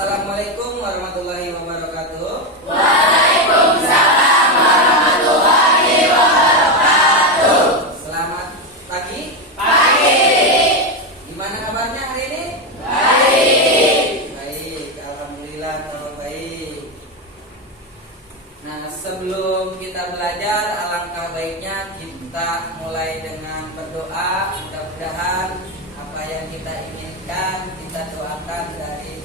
Assalamualaikum warahmatullahi wabarakatuh. Waalaikumsalam warahmatullahi wabarakatuh. Selamat pagi. Pagi. Gimana kabarnya hari ini? Baik. Baik, alhamdulillah kalau baik. Nah, sebelum kita belajar, alangkah baiknya kita mulai dengan berdoa. Mudah-mudahan apa yang kita inginkan kita doakan dari.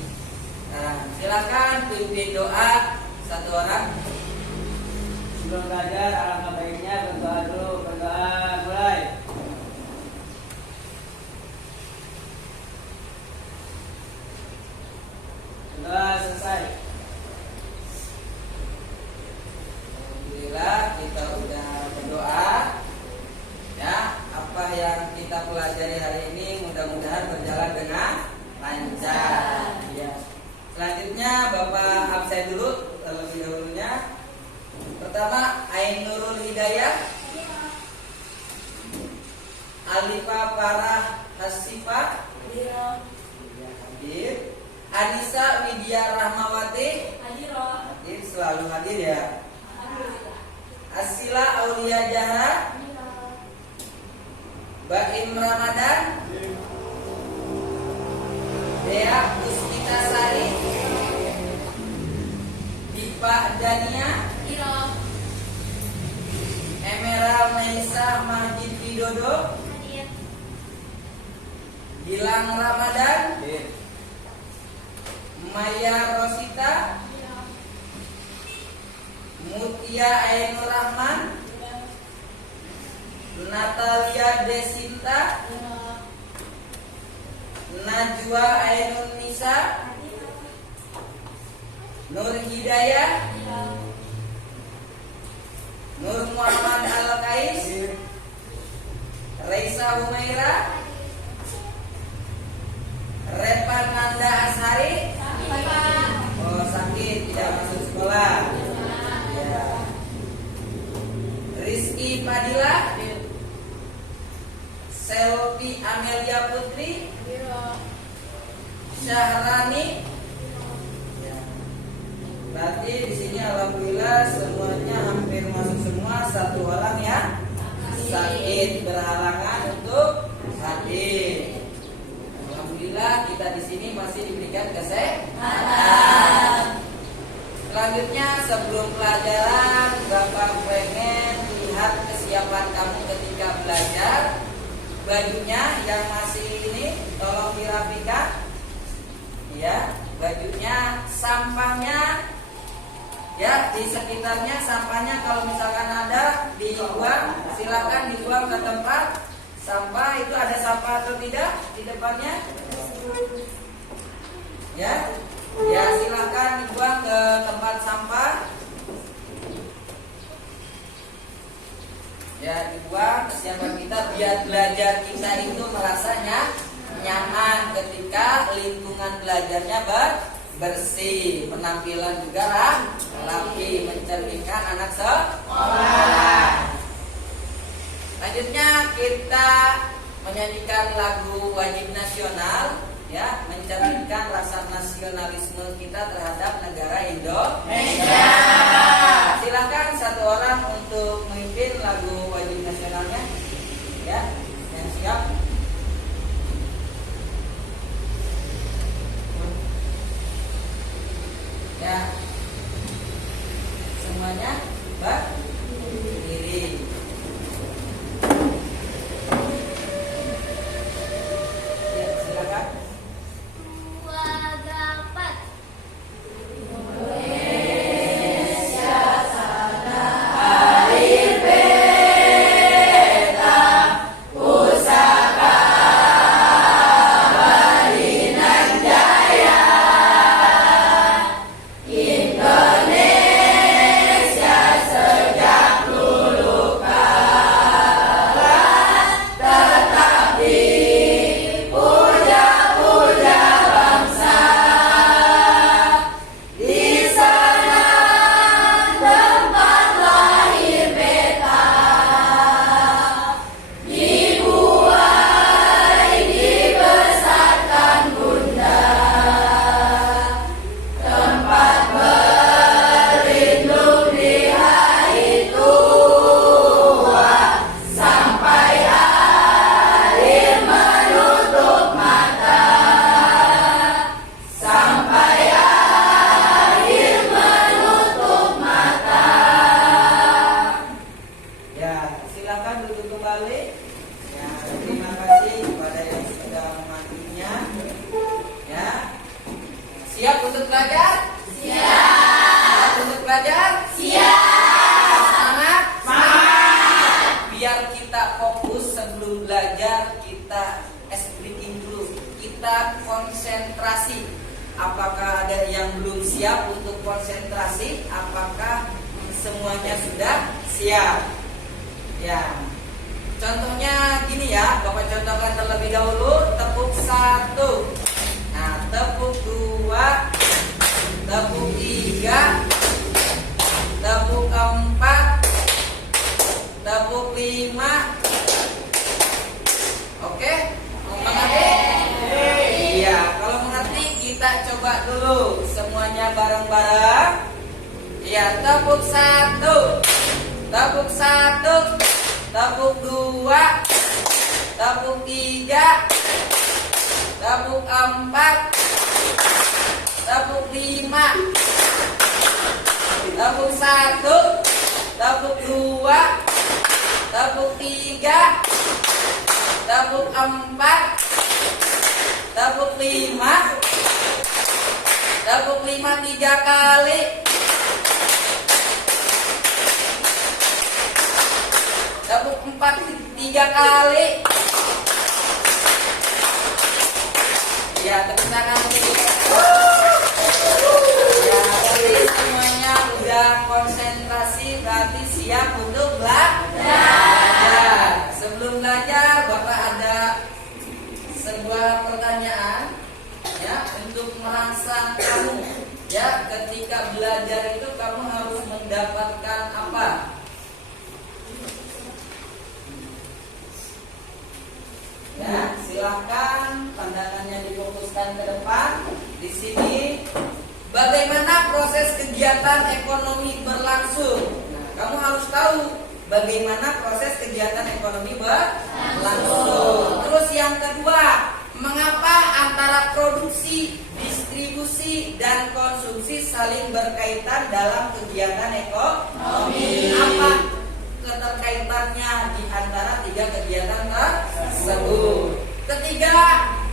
Nah, silakan pimpin doa satu orang. Sebelum belajar, alangkah baiknya berdoa dulu. Berdoa mulai. Berdoa selesai. Alhamdulillah kita udah berdoa. Ya, apa yang kita pelajari hari ini mudah-mudahan berjalan dengan lancar. Ya. Selanjutnya Bapak absen dulu terlebih dahulunya. Pertama Ainurul Hidayah, Alifah Farah Hasifah, hadir. Anissa Widya Rahmawati, hadir, selalu hadir ya. Asila Aulia Jahra, Baim Ramadan, Dea Puspita Sari, Dipa Dania, Emerald Naisa Majid Widodo, Gilang Ramadan, Maya Rosita, Mutia Ainur Rahman, Natalia Desinta, Najwa Ainun Nisa, Nur Hidayah, Nur Muhammad Al-Qais, Reisa Humaira, Repan Nanda Ashari. Oh, sakit tidak masuk sekolah. Ya. Rizky Padilla, Selvi Amelia Putri, Syahrani. Ya. Berarti di sini alhamdulillah semuanya hampir masuk semua. Satu orang ya sakit berhalangan untuk hadir. Alhamdulillah kita di sini masih diberikan kesehatan. Selanjutnya sebelum pelajaran, Bapak pengen lihat kesiapan kamu ketika belajar. Bajunya yang masih ini tolong dirapikan. Ya, bajunya, sampahnya, ya di sekitarnya sampahnya kalau misalkan ada dibuang, silakan dibuang ke tempat sampah. Itu ada sampah atau tidak di depannya? Ya, ya silakan dibuang ke tempat sampah. Ya dibuang. Kesiapan kita biar belajar kita itu merasanya nyaman ketika lingkungan belajarnya bersih, penampilan juga rapi, mencerminkan anak sekolah. Selanjutnya kita menyanyikan lagu wajib nasional, ya, mencerminkan rasa nasionalisme kita terhadap negara Indonesia. Silakan satu orang untuk memimpin lagu wajib nasionalnya, ya, yang siap. Ya, semuanya berdiri. Ya, silakan. Dua, 8. Siap untuk belajar? Siap. Siap untuk belajar? Siap. Semangat? Semangat. Biar kita fokus sebelum belajar, kita breaking dulu. Kita konsentrasi. Apakah ada yang belum siap untuk konsentrasi? Apakah semuanya sudah siap? Ya. Contohnya gini ya, Bapak contohkan terlebih dahulu. Tepuk 1. Nah, tepuk 2, tepuk 3, tepuk 4, tepuk 5. Oke? Mengerti? Iya, kalau mengerti kita coba dulu semuanya bareng-bareng. Iya, tepuk 1, tepuk 1, tepuk 2, tepuk 3, tepuk 4, tepuk 5, tepuk 1, tepuk 2, tepuk 3, tepuk 4, tepuk 5, tepuk 5 3 kali. Tepuk 4 3 kali. Ya, tepuk tangan kita. Ya, berarti semuanya udah konsentrasi, berarti siap untuk belajar. Sebelum belajar, Bapak ada sebuah pertanyaan ya untuk merangsang kamu. Ya, ketika belajar itu kamu harus mendapatkan apa? Ya, silahkan pandangannya difokuskan ke depan. Di sini, bagaimana proses kegiatan ekonomi berlangsung? Nah, kamu harus tahu bagaimana proses kegiatan ekonomi berlangsung. Terus yang kedua, mengapa antara produksi, distribusi, dan konsumsi saling berkaitan dalam kegiatan ekonomi? Apa keterkaitannya di antara tiga kegiatan tersebut? Ketiga,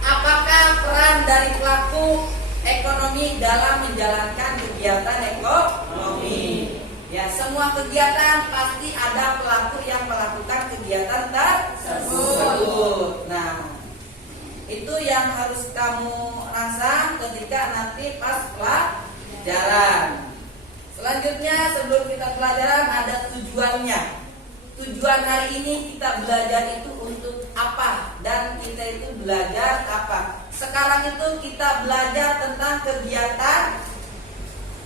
apakah peran dari pelaku ekonomi dalam menjalankan kegiatan ekonomi? Ya, semua kegiatan pasti ada pelaku yang melakukan kegiatan tersebut. Nah, itu yang harus kamu rasakan ketika nanti pas pelajaran. Selanjutnya, sebelum kita pelajaran ada tujuannya. Tujuan hari ini kita belajar itu untuk apa? Dan kita itu belajar apa? Sekarang itu kita belajar tentang kegiatan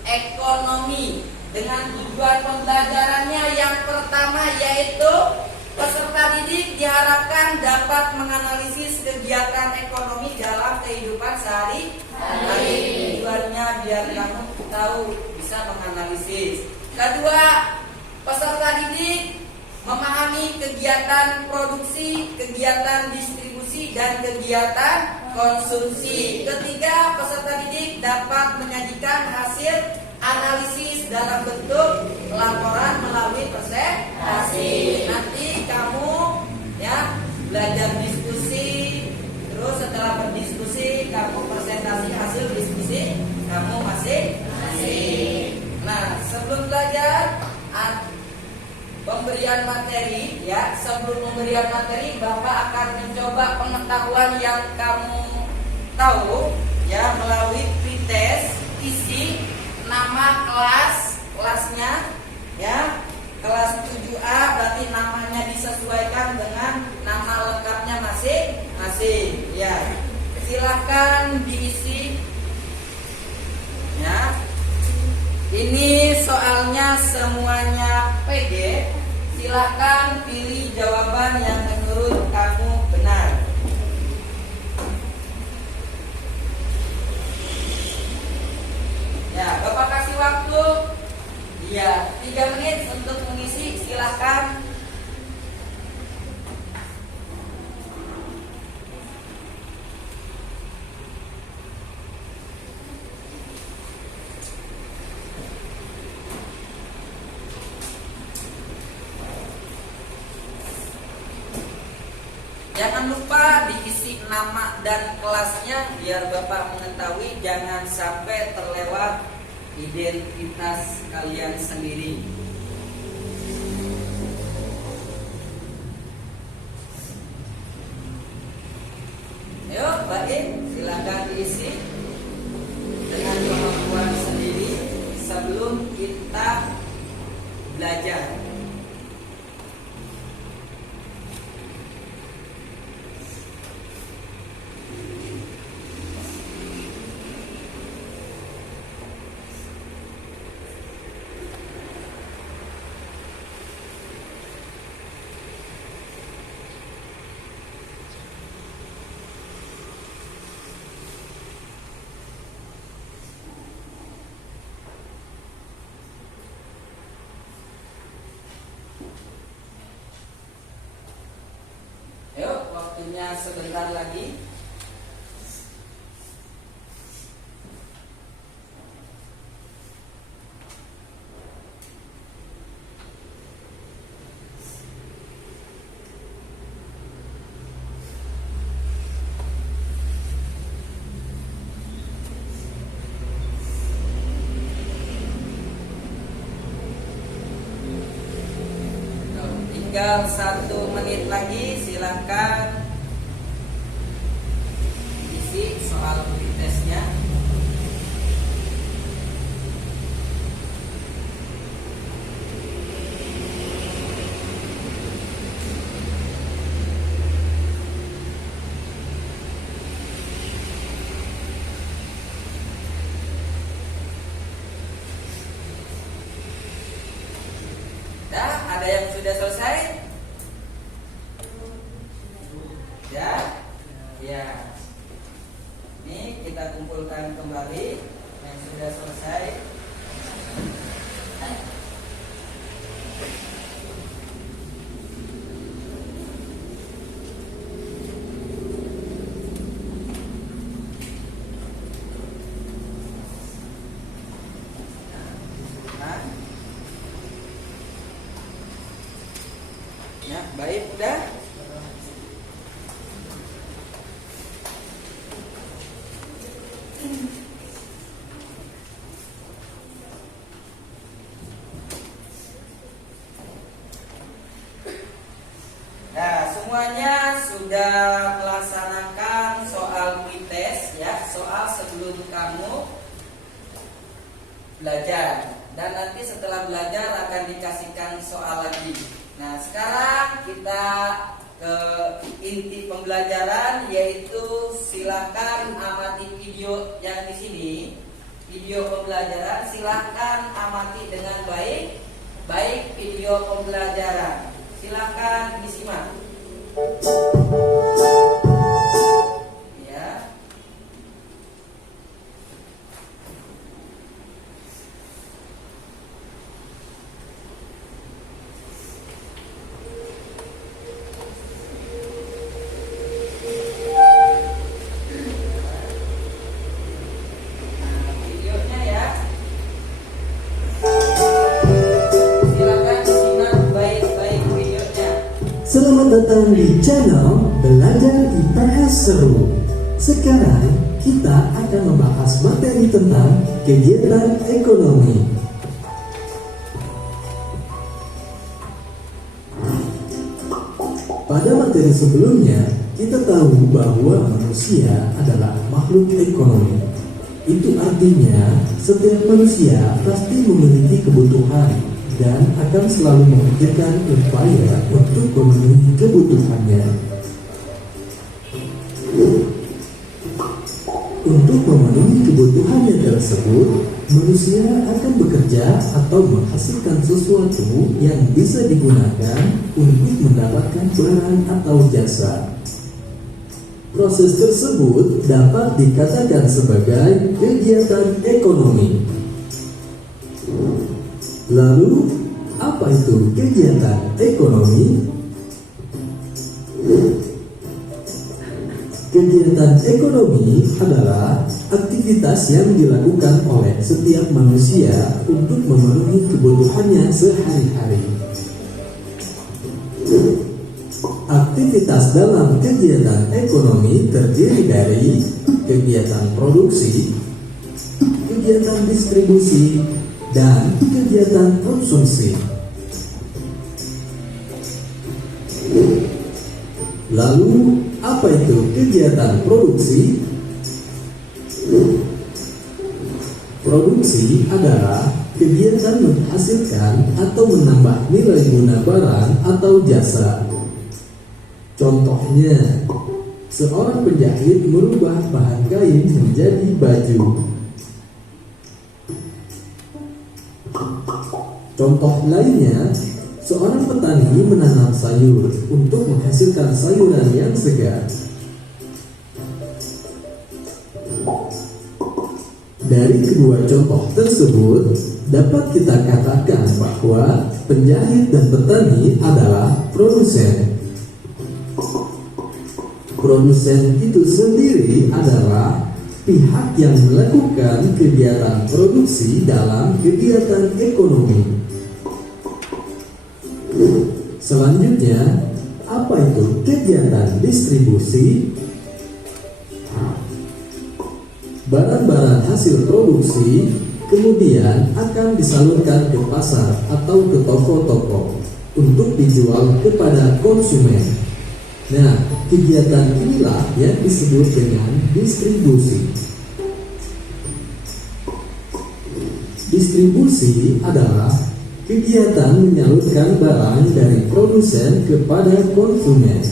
ekonomi. Dengan tujuan pembelajarannya yang pertama yaitu peserta didik diharapkan dapat menganalisis kegiatan ekonomi dalam kehidupan sehari-hari. Tujuannya biar kamu tahu bisa menganalisis. Kedua, peserta didik memahami kegiatan produksi, kegiatan distribusi, dan kegiatan konsumsi. Ketiga, peserta didik dapat menyajikan hasil analisis dalam bentuk laporan melalui presentasi. Nanti kamu ya belajar diskusi, terus setelah berdiskusi kamu presentasi hasil diskusi kamu masing-masing. Nah, sebelum belajar pemberian materi ya, sebelum pemberian materi Bapak akan mencoba pengetahuan yang kamu tahu ya melalui pretest. Isi nama kelasnya ya, kelas 7A berarti namanya disesuaikan dengan nama lengkapnya masing-masing ya. Silahkan diisi ya. Ini soalnya semuanya PD. Silahkan pilih jawaban yang menurut kamu benar. Ya, Bapak kasih waktu ya 3 menit untuk mengisi. Silahkan. Jangan lupa diisi nama dan kelasnya biar Bapak mengetahui, jangan sampai terlewat identitas kalian sendiri. Ayo, baik, silakan diisi dengan kemampuan sendiri sebelum kita belajar. Ayo, waktunya sebentar lagi. Tinggal 1 menit lagi, silakan isi soal tesnya. Ada yang sudah selesai? Ya? Ya. Ini kita kumpulkan kembali yang sudah selesai. Ya, baik, udah. Nah, semuanya sudah melaksanakan soal quiz ya, soal sebelum kamu belajar. Dan nanti setelah belajar akan dikasihkan soal lagi. Nah, sekarang kita ke inti pembelajaran, yaitu silakan amati video yang di sini. Video pembelajaran silakan amati dengan baik. Baik video pembelajaran. Silakan disimak. Ya. Selamat datang di channel Belajar IPS Seru. Sekarang kita akan membahas materi tentang kegiatan ekonomi. Pada materi sebelumnya, kita tahu bahwa manusia adalah makhluk ekonomi. Itu artinya setiap manusia pasti memiliki kebutuhan dan akan selalu memikirkan upaya untuk memenuhi kebutuhannya. Untuk memenuhi kebutuhannya tersebut, manusia akan bekerja atau menghasilkan sesuatu yang bisa digunakan untuk mendapatkan barang atau jasa. Proses tersebut dapat dikatakan sebagai kegiatan ekonomi. Lalu, apa itu kegiatan ekonomi? Kegiatan ekonomi adalah aktivitas yang dilakukan oleh setiap manusia untuk memenuhi kebutuhannya sehari-hari. Aktivitas dalam kegiatan ekonomi terdiri dari kegiatan produksi, kegiatan distribusi, dan kegiatan konsumsi. Lalu, apa itu kegiatan produksi? Produksi adalah kegiatan menghasilkan atau menambah nilai guna barang atau jasa. Contohnya, seorang penjahit merubah bahan kain menjadi baju. Contoh lainnya, seorang petani menanam sayur untuk menghasilkan sayuran yang segar. Dari kedua contoh tersebut, dapat kita katakan bahwa penjahit dan petani adalah produsen. Produsen itu sendiri adalah pihak yang melakukan kegiatan produksi dalam kegiatan ekonomi. Selanjutnya, apa itu kegiatan distribusi? Barang-barang hasil produksi kemudian akan disalurkan ke pasar atau ke toko-toko untuk dijual kepada konsumen. Nah, kegiatan inilah yang disebut dengan distribusi. Distribusi adalah kegiatan menyalurkan barang dari produsen kepada konsumen.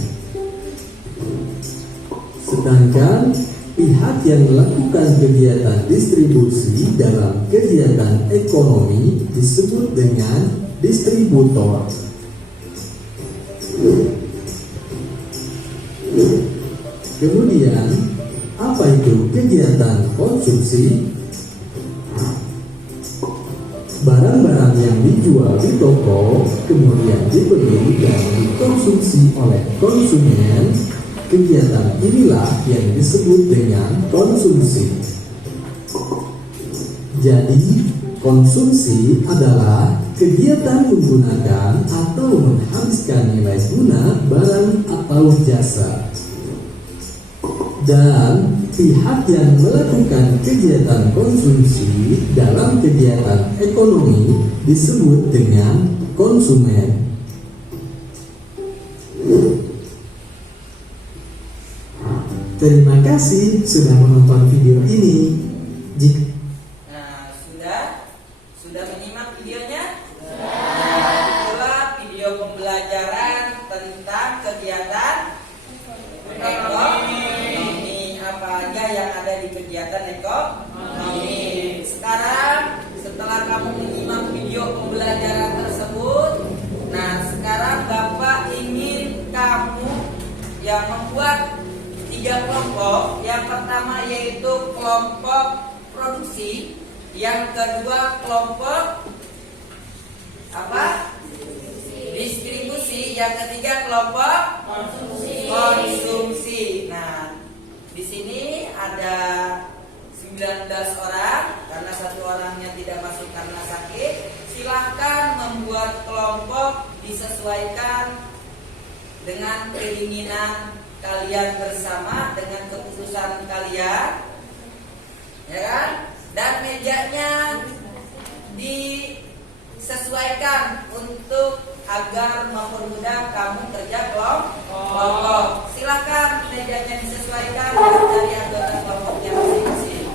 Sedangkan pihak yang melakukan kegiatan distribusi dalam kegiatan ekonomi disebut dengan distributor. Kemudian, apa itu kegiatan konsumsi? Barang-barang yang dijual di toko kemudian dibeli dan dikonsumsi oleh konsumen. Kegiatan inilah yang disebut dengan konsumsi. Jadi, konsumsi adalah kegiatan menggunakan atau menghabiskan nilai guna barang atau jasa. Dan pihak yang melakukan kegiatan konsumsi dalam kegiatan ekonomi disebut dengan konsumen. Terima kasih sudah menonton video ini. Nah, sudah menyimak videonya? Nah, itulah video pembelajaran tentang kegiatan ekonomi. Apa aja yang ada di kegiatan ekonomi. Sekarang, setelah kamu menyimak video pembelajaran tersebut, nah sekarang Bapak ingin kamu yang membuat 3 kelompok. Yang pertama yaitu kelompok produksi, yang kedua kelompok apa? Distribusi, yang ketiga kelompok konsumsi. Nah, di sini ada 19 orang karena satu orangnya tidak masuk karena sakit. Silahkan membuat kelompok disesuaikan dengan keinginan kalian bersama, dengan keputusan kalian, ya kan? Dan mejanya disesuaikan untuk agar mempermudah kamu kerja kelompok. Silakan mejanya disesuaikan dari anggota kelompoknya masing-masing.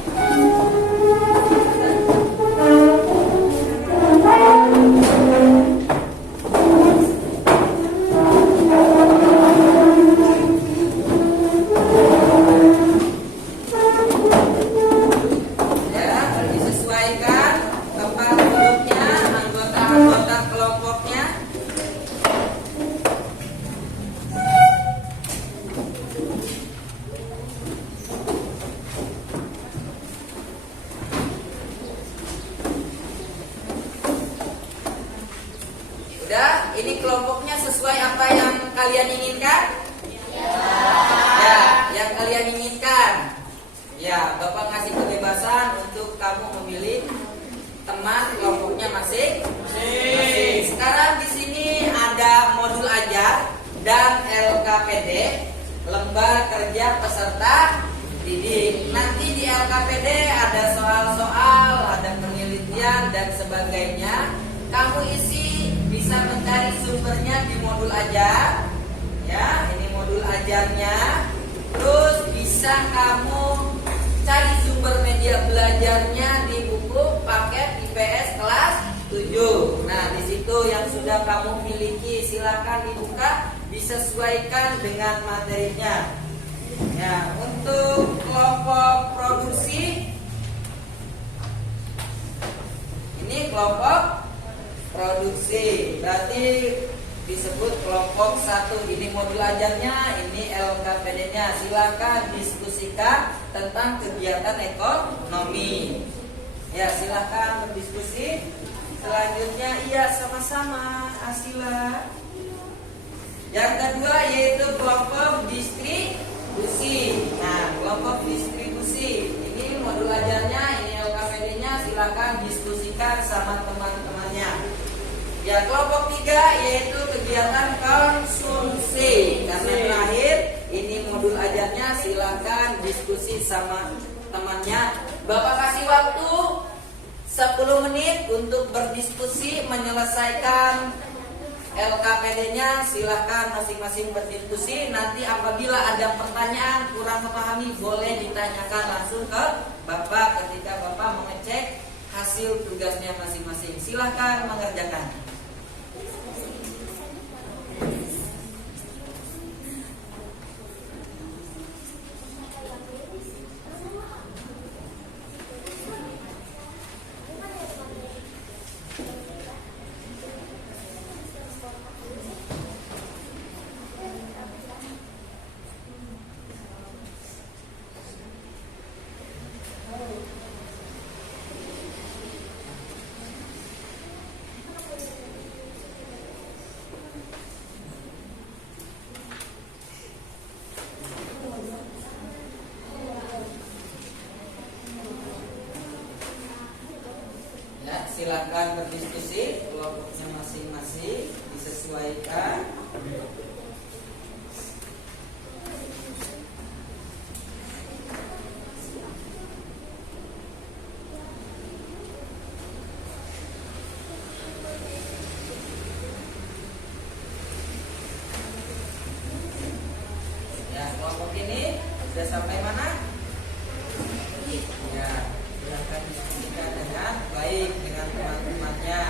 Udah, ini kelompoknya sesuai apa yang kalian inginkan? Ya, yang kalian inginkan. Ya, Bapak ngasih kebebasan untuk kamu memilih teman kelompoknya masing-masing. Sekarang di sini ada modul ajar dan LK lembar kerja peserta didik. Nanti di LKPD ada soal-soal, ada penelitian dan sebagainya. Kamu isi, bisa mencari sumbernya di modul ajar. Ya, ini modul ajarnya. Terus bisa kamu cari sumber media belajarnya di buku paket IPS kelas 7. Nah, di situ yang sudah kamu miliki silakan dibuka, disesuaikan dengan materinya. Ya, untuk kelompok produksi, ini kelompok produksi, berarti disebut kelompok 1. Ini modul ajarnya, ini LKPD-nya. Silakan diskusikan tentang kegiatan ekonomi. Ya, silakan berdiskusi. Selanjutnya, iya sama-sama, Asila. Yang kedua yaitu kelompok distribusi. Nah, kelompok distribusi ini modul ajarnya, ini LKPD-nya. Silakan diskusikan sama teman-temannya. Ya, kelompok 3 yaitu kegiatan konsumsi. Karena terakhir ini modul ajarnya, silakan diskusi sama temannya. Bapak kasih waktu 10 menit untuk berdiskusi menyelesaikan LKPD-nya. Silahkan masing-masing berdiskusi. Nanti apabila ada pertanyaan kurang memahami, boleh ditanyakan langsung ke Bapak ketika Bapak mengecek hasil tugasnya masing-masing. Silahkan mengerjakan. Silakan berdiskusi, kelompoknya masing-masing disesuaikan. Ya, kelompok ini sudah sampai mana? Ya, silakan diskusikan dengan baik dengan teman-temannya.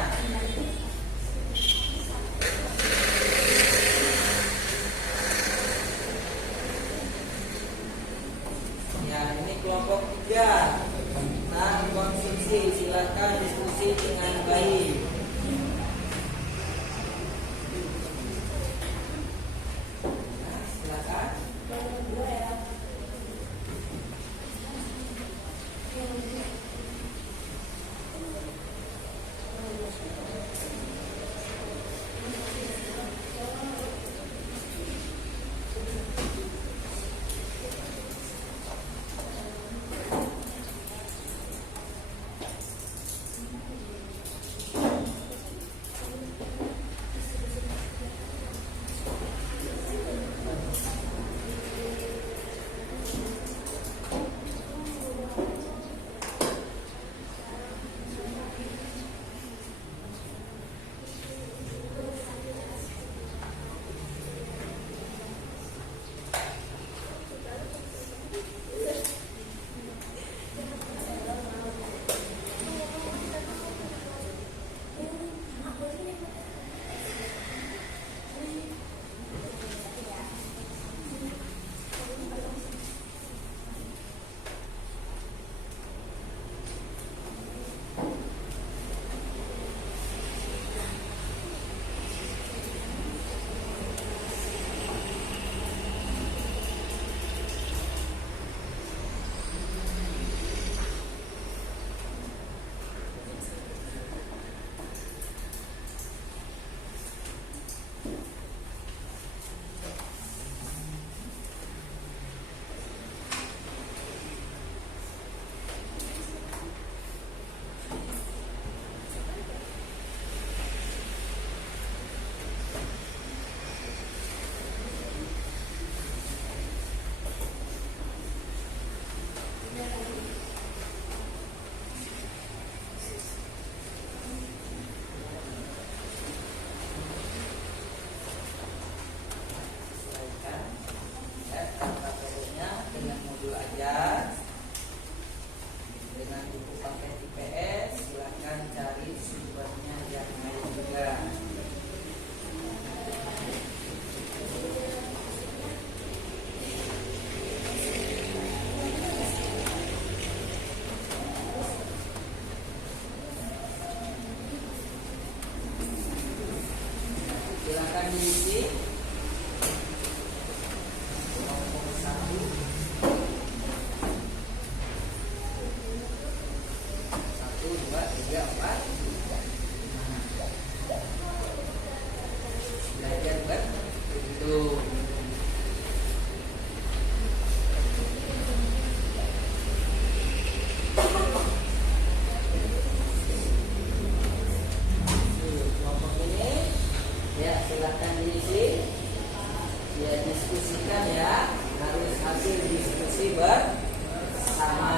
Ya, ini kelompok 3 tentang konsumsi. Silakan diskusi dengan baik. Nah, silakan. diisi. Kelompok 1. 1, 2, 3, 4. Belajar betul. Kelompok ini ya silakan diisi, ya diskusikan ya, harus hasil diskusi bersama.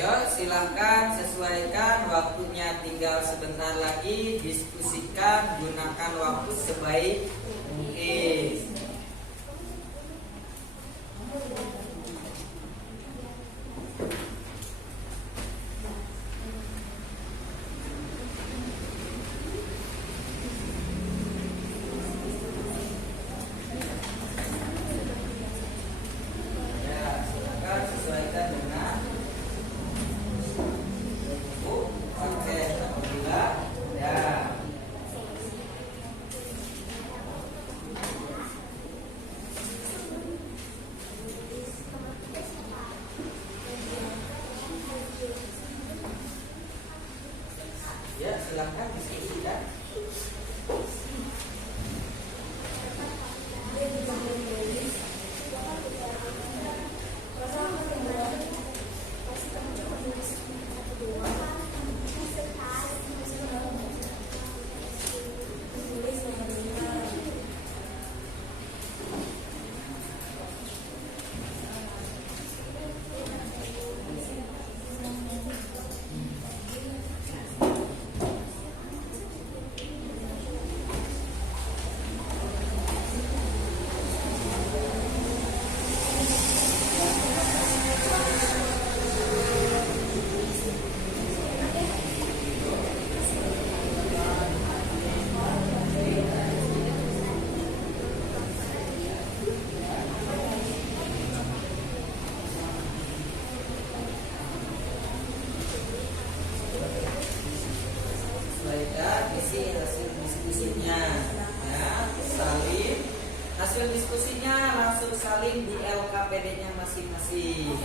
Ayo silahkan sesuaikan waktunya, tinggal sebentar lagi, diskusikan, gunakan waktu sebaik mungkin. Ya, silakan sesuaikan dengan oke, apabila ya. di LKPD-nya masing-masing.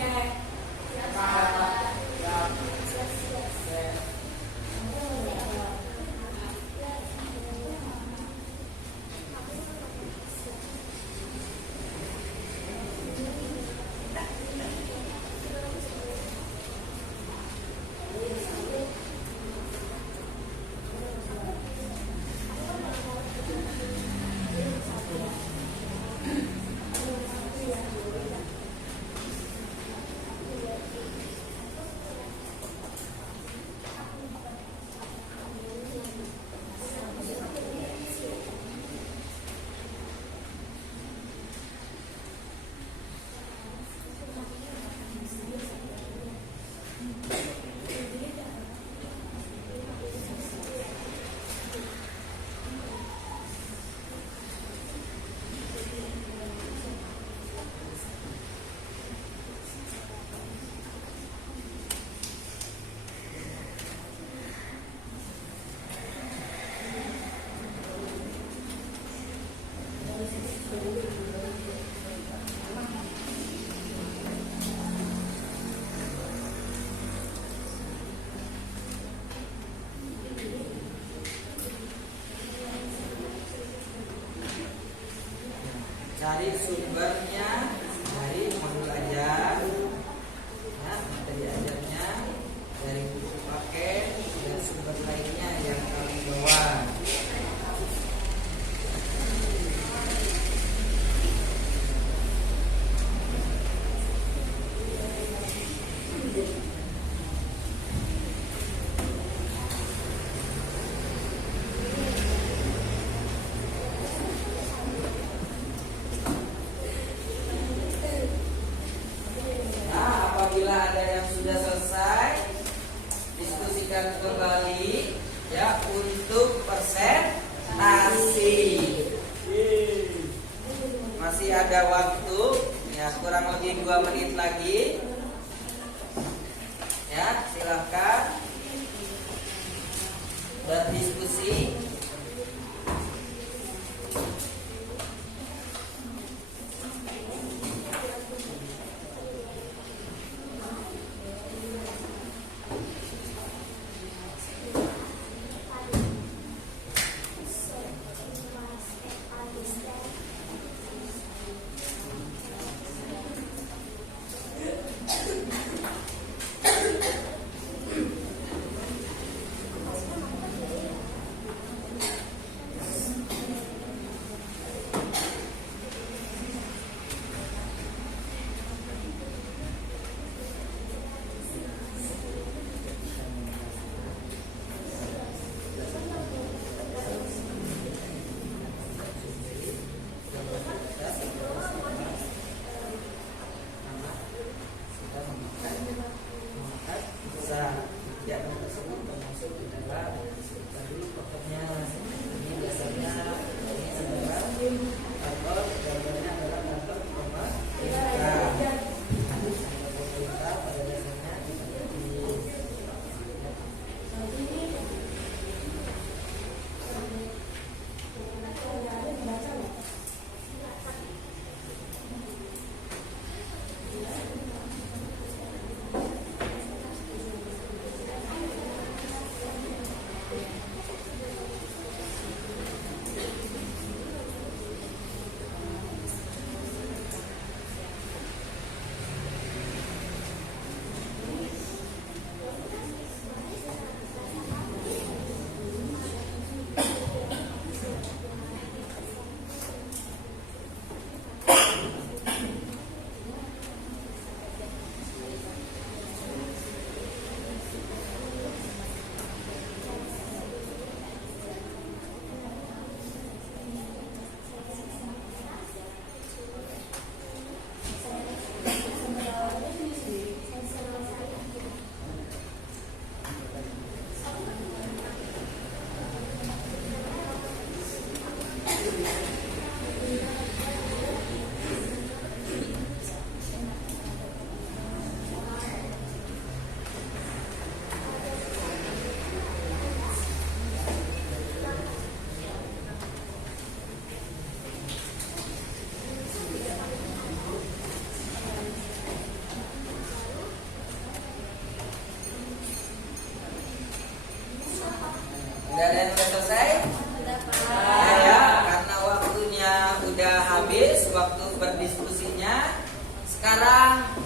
Cari sumbernya dari modul ajar, ya, materi ajarnya dari buku paket dan sumber lainnya yang kami bawa. Apabila ada yang sudah selesai, diskusikan kembali ya untuk presentasi. Masih ada waktu ya, kurang lebih 2 menit lagi. Ya, silakan berdiskusi.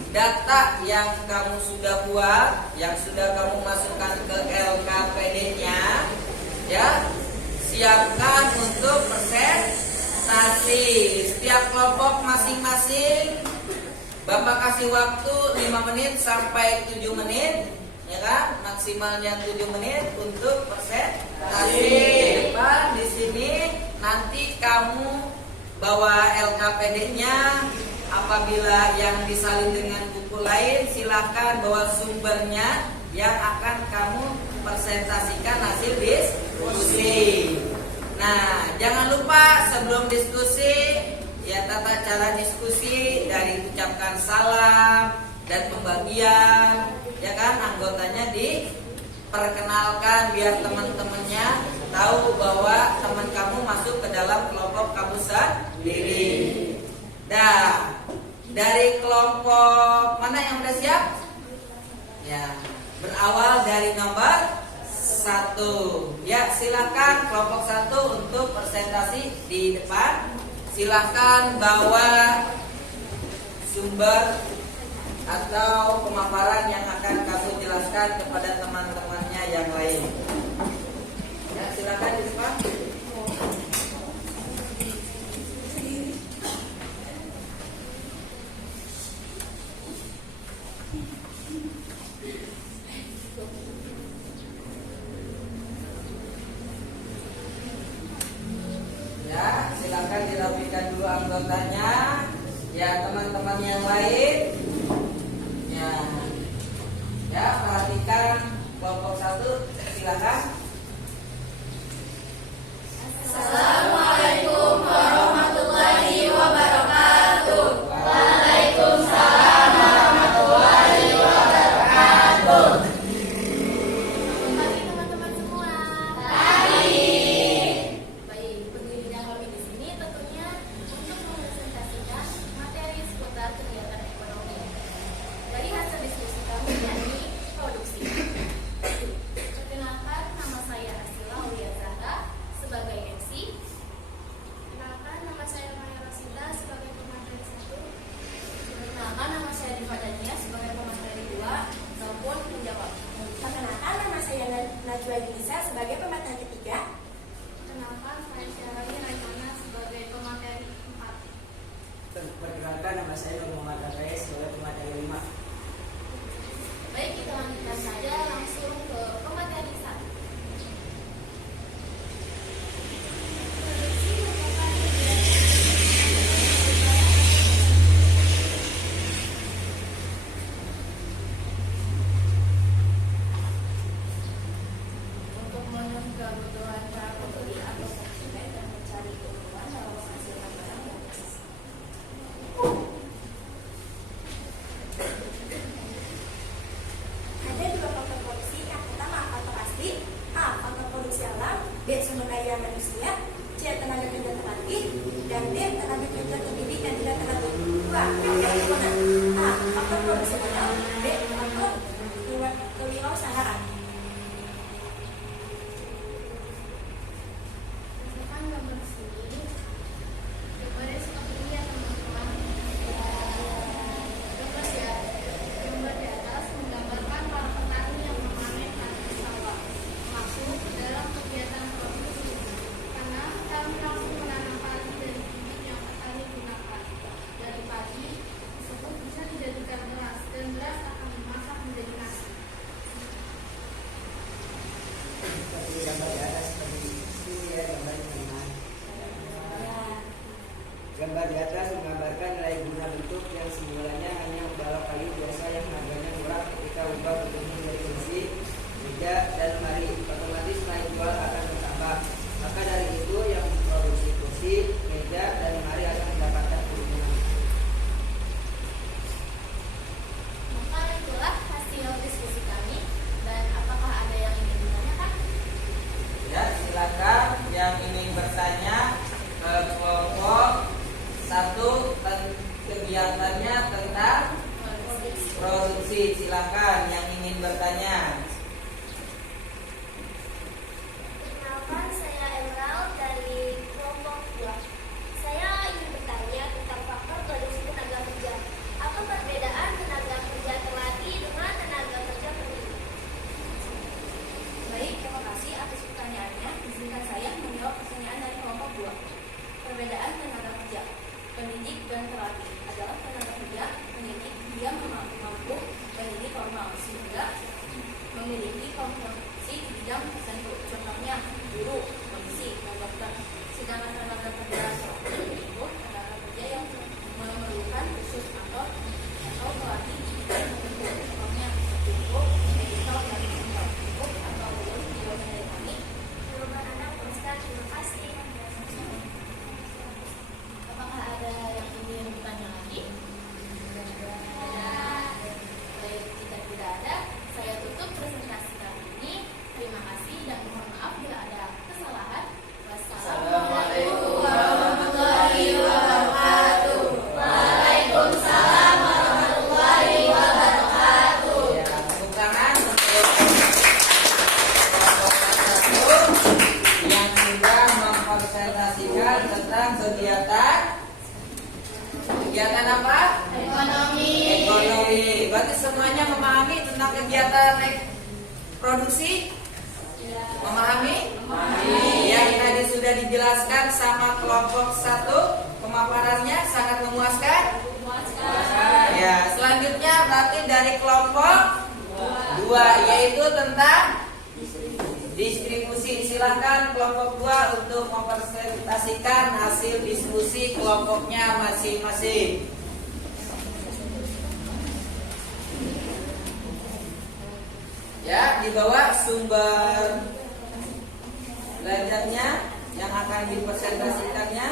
data yang kamu sudah buat, yang sudah kamu masukkan ke LKPD-nya, ya, siapkan untuk presentasi. Setiap kelompok masing-masing Bapak kasih waktu 5 menit sampai 7 menit, ya kan? Maksimalnya 7 menit untuk presentasi. Depan di sini nanti kamu bawa LKPD-nya. Apabila yang disalin dengan buku lain, silakan bawa sumbernya yang akan kamu presentasikan hasil diskusi. Nah, jangan lupa sebelum diskusi, ya, tata cara diskusi dari ucapkan salam dan pembagian, ya kan, anggotanya diperkenalkan biar teman-temannya tahu bahwa teman kamu masuk ke dalam kelompok kamu sendiri. Nah, dari kelompok mana yang udah siap? Ya, berawal dari nomor 1. Ya, silakan kelompok 1 untuk presentasi di depan. Silakan bawa sumber atau pemaparan yang akan kamu jelaskan kepada teman-temannya yang lain. Ya, silakan di depan. Ya, silakan dirapikan dulu anggotanya. Ya, teman-teman yang lain. Ya. Ya, perhatikan kelompok 1, silakan. Assalamualaikum warahmatullahi wabarakatuh. Waalaikumsalam warahmatullahi wabarakatuh. Selamat pagi teman-teman semua. Baik, berdiri dan kami di sini tentunya untuk mempresentasikan materi seputar kegiatan ekonomi. Dari hasil diskusi kami yakni produksi. Perkenalkan, nama saya Asila Aulia Zahra sebagai MC. Perkenalkan, nama saya Maya Rosita sebagai pemateri 1. Perkenalkan, nama saya Diva Dania sebagai pemateri 2. Maupun menjawab. Perkenalkan, nama saya Najwa Yunisa sebagai pemateri 3. Perkenalkan, saya Syarani Raimana sebagai pemateri 4. Perkenalkan, nama saya Nur Muhammad Rafael sebagai pemateri 5. Baik, kita lanjutkan saja langsung ke pemateri 1. Produksi merupakan Untuk memenuhi kebutuhan para pembeli atau konsumen dan mencari keuntungan dalam menghasilkan barang dan jasa. Ada 2 faktor produksi. Yang pertama, faktor asli. A. Faktor produksi alam. B. Sumber daya manusia. C. Tenaga kerja terlatih. Dan D. Tenaga kerja terdidik dan tidak terlatih. 2. Faktor mana? A. Faktor produksi modal. B. Faktor kewirausahaan. berdasarkan gambar sini. Gambarnya seperti ini ya teman-teman. Gambar di atas menggambarkan para petani yang memanen hasil sawah masuk dalam kegiatan produksi. Karena kami langsung menanam padi dari bibit yang petani gunakan. Dari padi tersebut bisa dijadikan beras dan beras akan dimasak menjadi nasi. Seperti gambar di atas seperti itu ya, gambar penggunaan. Gambar di atas menggambarkan nilai guna bentuk yang semulanya hanya balok kayu biasa yang harganya murah ketika ubah bentuknya menjadi kursi, meja, dan lemari. Otomatis nilai jual akan bertambah. Maka dari itu yang memproduksi kursi, meja, dan lemari akan mendapatkan keuntungan. Maka itulah hasil diskusi kami. Dan apakah ada yang ingin ditanyakan? Ya, silakan yang ingin bertanya ke kelompok 1 kegiatannya tentang produksi. Silakan yang ingin bertanya. Perkenalkan, saya Emerald dari kelompok 2. Saya ingin bertanya tentang faktor produksi tenaga kerja. Apa perbedaan tenaga kegiatan produksi? Memahami? Yang tadi sudah dijelaskan sama kelompok 1, pemaparannya sangat memuaskan? Ya, selanjutnya berarti dari kelompok 2, yaitu tentang distribusi. Silakan kelompok 2 untuk mempresentasikan hasil diskusi kelompoknya masing-masing. Ya, di bawah sumber belajarnya yang akan dipresentasikannya.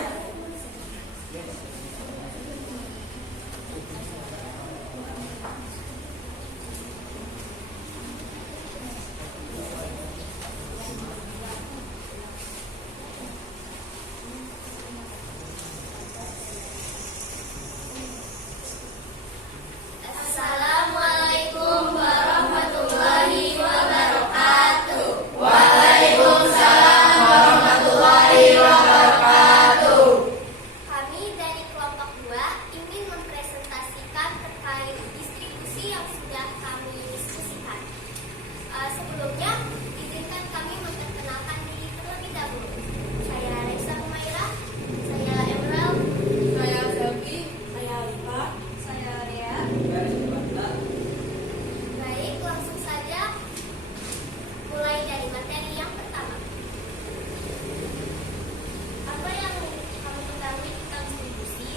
Assalamualaikum warahmatullahi wabarakatuh. Waalaikumsalam warahmatullahi wabarakatuh. Kami dari kelompok 2 ingin mempresentasikan terkait distribusi yang sudah kami diskusikan. Sebelumnya, izinkan kami memperkenalkan diri terlebih dahulu. Saya Reza Humaira, saya Emerald, Saya Selvi. Saya Alifah. Saya Ria. Baik, langsung saja mulai dari materi yang pertama. Apa yang kamu ketahui tentang distribusi?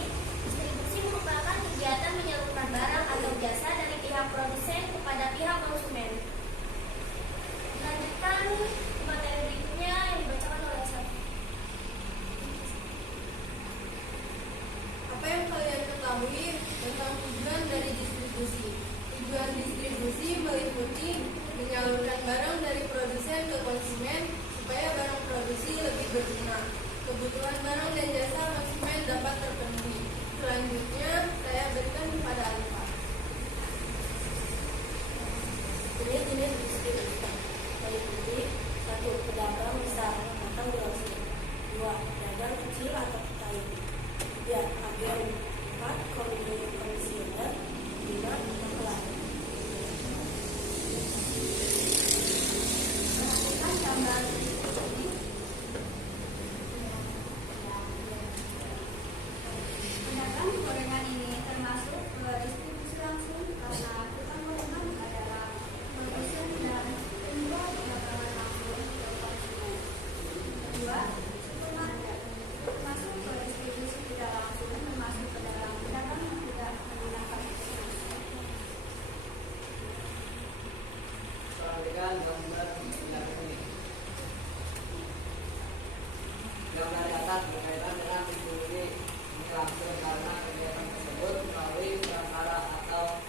Distribusi merupakan kegiatan menyalurkan barang atau jasa dari pihak produsen kepada pihak konsumen. Lanjutkan materi berikutnya yang dibacakan oleh Safi. Apa yang kalian ketahui tentang tujuan dari distribusi? Tujuan distribusi meliputi menyalurkan barang dari produsen ke konsumen supaya barang produksi lebih berguna. Kebutuhan barang dan jasa konsumen dapat terpenuhi. Selanjutnya, saya berikan kepada Alifah. Jenis-jenis distribusi meliputi 1. Pedagang besar atau grosir. 2. Pedagang kecil atau petani. 3. Agen. 4. Komisioner. 5. Maklar. Perhatikan gambar ini. Pedagang gorengan ini termasuk distribusi langsung karena tukang gorengan adalah produsen dan penjual dagangan langsung ke konsumen. Kedua, supermarket termasuk distribusi tidak langsung termasuk pedagang-pedagang yang tidak menggunakan Perhatikan gambar ini. Gambar di atas berkaitan dengan distribusi langsung karena kegiatan tersebut melalui perantara atau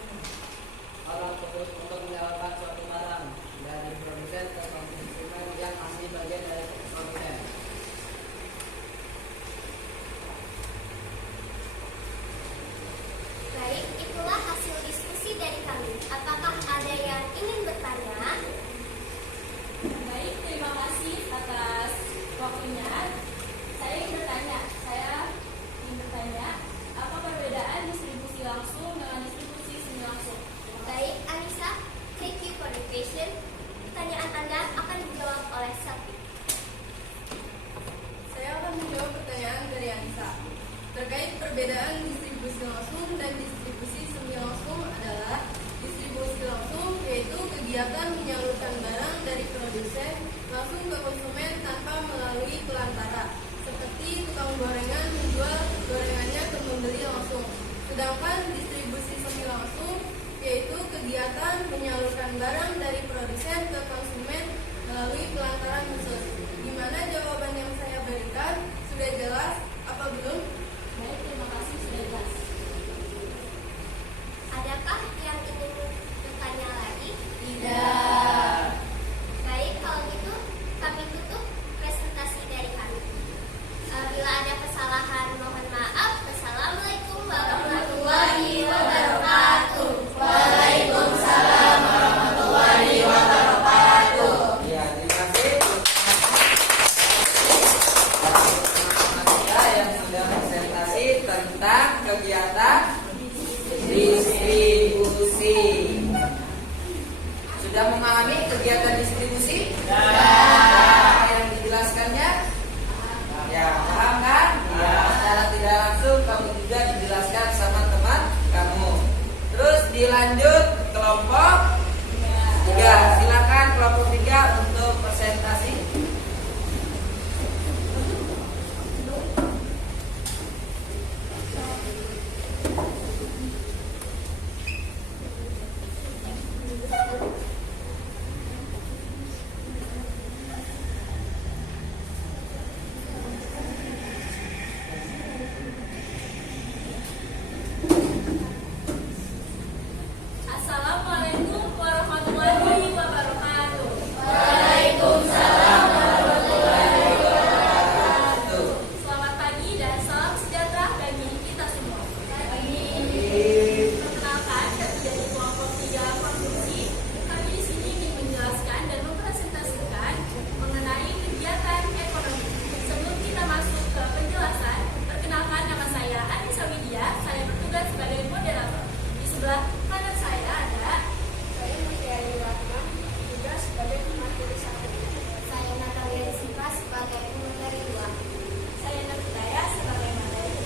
orang khusus untuk menyalurkan suatu barang dari produsen ke konsumen yang masih bagian dari produsen. Baik, itulah hasil diskusi dari kami. Apakah ada yang ingin bertanya? Baik, terima kasih atas waktunya. Saya ingin bertanya, apa perbedaan distribusi langsung dengan distribusi semi langsung? Baik, Anissa, thank you for the question. Pertanyaan Anda akan dijawab oleh Safi. Saya akan menjawab pertanyaan dari Anissa. Terkait perbedaan distribusi langsung dan distribusi semi langsung adalah distribusi langsung yaitu kegiatan menyalurkan barang dari produsen langsung ke konsumen tanpa melalui pelantara, seperti tukang gorengan menjual gorengannya ke pembeli langsung. Sedangkan distribusi semi langsung yaitu kegiatan menyalurkan barang dari produsen ke konsumen melalui pelantaran khusus. Gimana jawaban yang saya berikan? Sudah jelas? Apa belum? Baik, terima kasih sudah jelas. Adakah yang ingin bertanya lagi? Tidak. Baik, kalau gitu kami tutup presentasi dari kami. Bila ada kesalahan, mohon maaf. Wassalamualaikum warahmatullahi wabarakatuh. Waalaikumsalam warahmatullahi wabarakatuh. Ya, terima kasih. Yang sudah saya Sudah memahami kegiatan distribusi? Apa yang dijelaskannya? Ya, paham kan? Ya, secara tidak langsung kamu juga dijelaskan sama teman kamu. Terus dilanjut kelompok 3. Silakan kelompok 3 untuk presentasi. Assalamualaikum warahmatullahi wabarakatuh. Selamat pagi dan salam sejahtera bagi kita semua. Perkenalkan, kami dari kelompok 3 konsumsi. Kami di sini ingin menjelaskan dan mempresentasikan mengenai kegiatan ekonomi. Sebelum kita masuk ke penjelasan, perkenalkan nama saya Anissa Widya. Saya bertugas sebagai moderator. Di sebelah kanan saya ada Saya Mutiara Rahman, juga sebagai pemateri 1. Saya Natalia Rizka sebagai pemateri 2. saya Nurhidayah sebagai materi.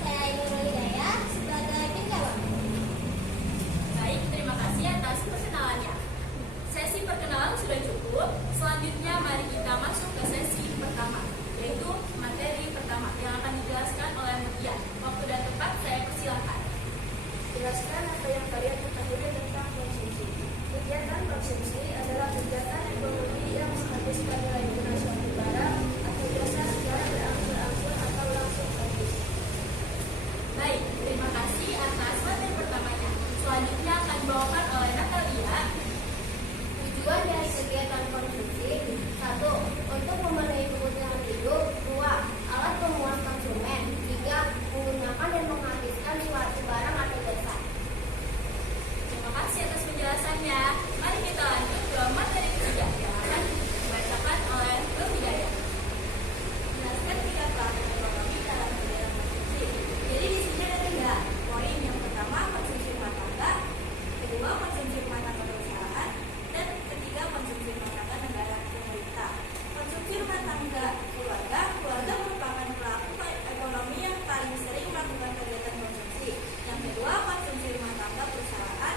Saya Ainul Hidayah sebagai penjawab. Baik, terima kasih atas perkenalannya. Sesi perkenalan sudah cukup. Selanjutnya mari kita masuk ke sesi pertama, yaitu materi pertama yang akan dijelaskan oleh Mutia. Waktu dan tempat saya persilahkan. Jelaskan apa yang kalian ketahui tentang konsumsi. Kegiatan konsumsi adalah kegiatan ekonomi yang menghabiskan nilai guna suatu barang atau jasa secara berangsur-angsur atau langsung habis. Baik, terima kasih atas materi pertamanya. Selanjutnya akan dibawakan oleh Natalia. Tujuan dari kegiatan konsumsi: 1. Untuk memenuhi kebutuhan hidup. 2. Alat pemuas konsumen. 3. Menggunakan dan menghabiskan suatu barang atau jasa. Terima kasih atas penjelasannya. Mari kita lanjut ke materi ketiga yang akan dibacakan oleh Nurhidayah. Jelaskan 3 kelas ekonomi dalam kegiatan konsumsi. Jadi di sini ada 3 poin. Yang pertama konsumsi rumah tangga, kedua konsumsi rumah tangga perusahaan, dan ketiga konsumsi rumah tangga negara pemerintah. Konsumsi rumah tangga keluarga merupakan pelaku ekonomi yang paling sering melakukan kegiatan konsumsi. Yang kedua konsumsi rumah tangga perusahaan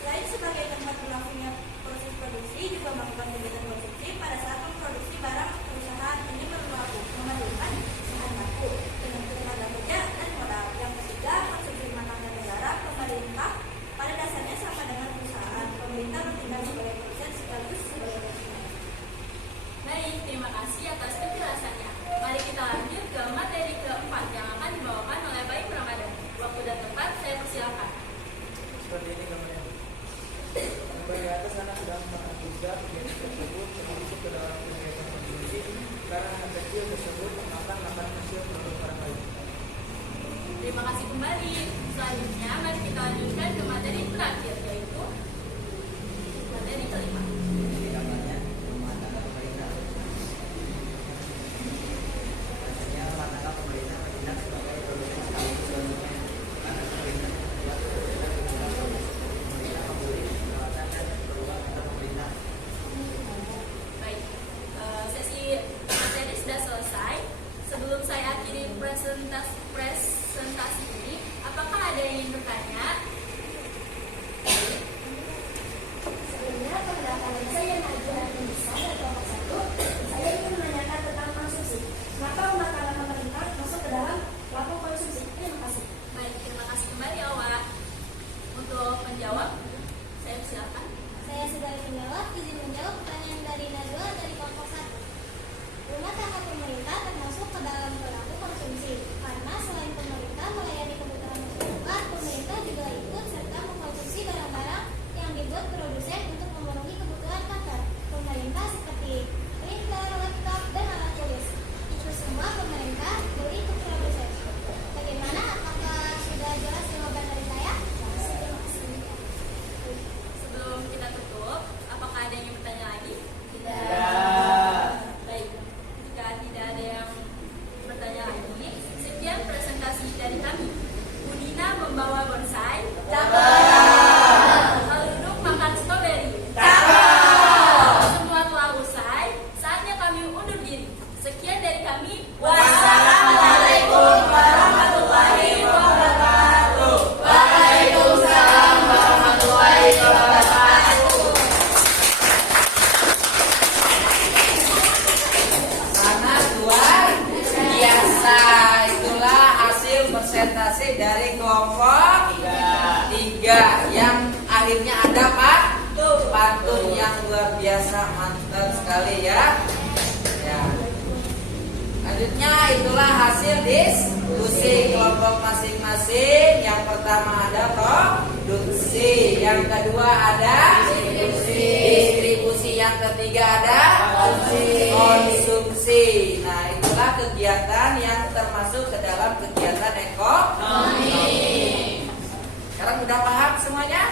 selain sebagai tempat berlangsungnya proses produksi juga melakukan kegiatan konsumsi pada saat memproduksi barang. Perusahaan ini memerlukan bahan baku dengan tenaga kerja dan modal. Yang ketiga konsumsi rumah tangga negara pemerintah pada dasarnya sama dengan perusahaan. Pemerintah bertindak sebagai produsen sekaligus sebagai konsumen. Baik, terima kasih atas penjelasannya. Mari kita lanjut ke materi keempat yang akan dibawakan oleh Baik Ramadan. Waktu dan tempat saya persilakan. Seperti ini gambarnya. Gambar di atas anak sedang mengajukan kegiatan tersebut termasuk ke dalam kegiatan konsumsi karena anak kecil tersebut memakan makanan hasil produk orang lain. Terima kasih kembali. Selanjutnya mari kita lanjutkan ke materi terakhir, yaitu materi kelima. Ini gambarnya rumah tangga pemerintah. Biasanya rumah tangga pemerintah bertindak sebagai produsen sekaligus konsumen karena pemerintah membuat kebijakan pemerintah membeli peralatan dan peralatan pemerintah. Baik, sesi materi sudah selesai. Sebelum saya akhiri presentasi ini, apakah ada yang ingin bertanya? Sebelumnya, perkenalkan saya Najwa Nisa dari kelompok 1. Saya ingin menanyakan tentang konsumsi. Kenapa rumah tangga pemerintah masuk ke dalam pelaku konsumsi? Terima kasih. Baik, terima kasih kembali awak. Untuk menjawab, saya silakan. Saya sebagai penjawab izin menjawab pertanyaan dari Najwa dari kelompok 1. Rumah tangga pemerintah termasuk ke dalam pelaku konsumsi karena kami. Wassalamualaikum warahmatullahi wabarakatuh. Waalaikumsalam warahmatullahi wabarakatuh. Sangat luar biasa. Itulah hasil presentasi dari kelompok 3 yang akhirnya ada pantun yang luar biasa, mantap sekali ya. Selanjutnya itulah hasil diskusi kelompok masing-masing. Yang pertama ada produksi, yang kedua ada distribusi, yang ketiga ada konsumsi. Nah, itulah kegiatan yang termasuk ke dalam kegiatan ekonomi. Sekarang udah paham semuanya?